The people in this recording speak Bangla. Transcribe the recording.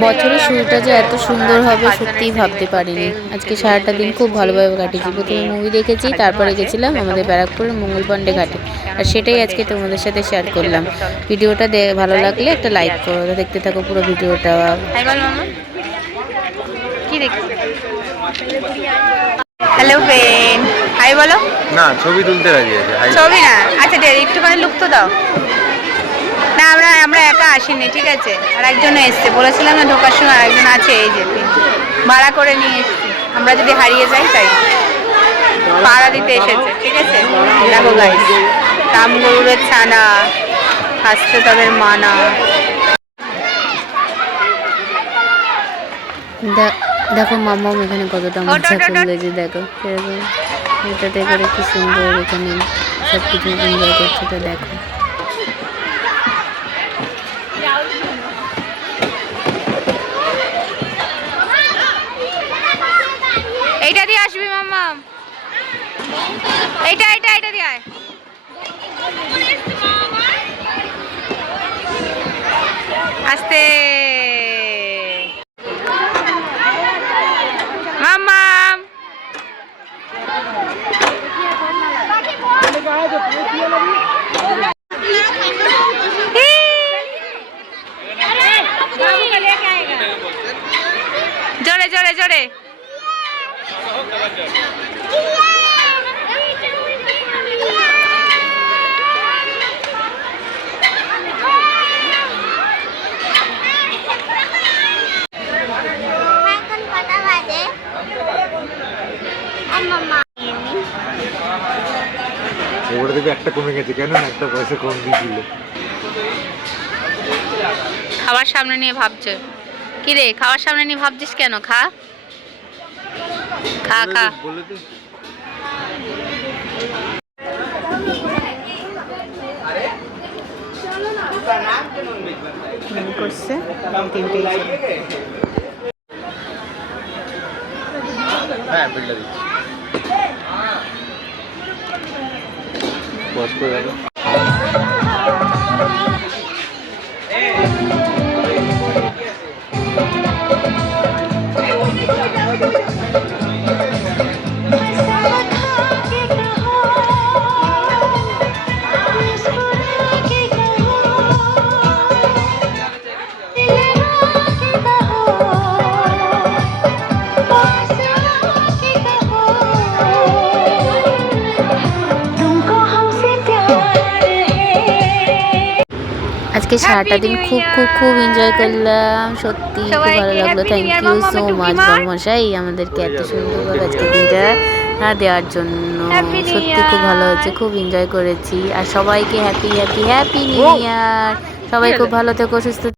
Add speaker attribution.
Speaker 1: বছরের শুরুটা যে এত সুন্দর হবে সত্যিই ভাবতে পারিনি। আজকে সারাটা দিন খুব ভালোভাবে কাটিয়েছি। প্রথমে মুভি দেখেছি তারপরে গেছিলাম আমাদের ব্যারাকপুরের মঙ্গল পান্ডে ঘাটে। আর সেটাই আজকে তোমাদের সাথে শেয়ার করলাম। ভিডিওটা দে- ভালো লাগলে একটা লাইক করো। দেখতে থাকো পুরো ভিডিওটা।
Speaker 2: হাই বল মামা কি হ্যালো ফ্রেন্ড হাই বলো।
Speaker 3: না ছবি তুলতে রাজি আছে।
Speaker 2: ছবি না। আচ্ছা একটুখানি লুক তো দাও। না আমরা আমরা একা আসিনি ঠিক আছে? আর একজন এসছে। বলেছিলাম না ঢোকার সময় আরেকজন আছে এই যে ভাড়া করে নিয়ে এসছি। আমরা যদি হারিয়ে যাই তাই। ভাড়া দিতে এসেছে ঠিক আছে? দেখো গাইস রামগরুরের ছানা হাসছে তাদের মানা
Speaker 1: দেখো মামাম এখানে কতটা মজা
Speaker 2: ওট।
Speaker 1: দেখো সেরকম এটাতে করে কি সুন্দর এখানে সব কিছু এনজয় করছে তো দেখো
Speaker 2: এইটা দিয়ে আসবি মাম্মা এইটা এইটা এইটা দিয়ে আয়। আস্তে। মাম্মাম জোরে জোরে জোরে
Speaker 4: এখন কটা বাজে আমার মা
Speaker 3: এবারে দেখবি একটা কমে গেছে। কেন একটা পয়সা কম দিয়েছিল।
Speaker 2: খাবার সামনে নিয়ে ভাবছে। কি রে খাবার সামনে নিয়ে ভাবছিস কেন? খা। খা খা। করছে তিনটে
Speaker 3: হ্যাঁ বস যাবে
Speaker 1: আজকে সারাটা দিন খুব খুব খুব এনজয় করলাম। সত্যি খুব ভালো লাগল। থ্যাংক ইউ সো মাচ
Speaker 2: বিমার।
Speaker 1: আমাদেরকে এত সুন্দরভাবে আজকে দিনটা হ্যাঁ, দেওয়ার জন্য। সত্যি খুব ভালো হয়েছে খুব এনজয় করেছি। আর সবাইকে happy happy happy new year সবাই খুব ভালো থেকো সুস্থ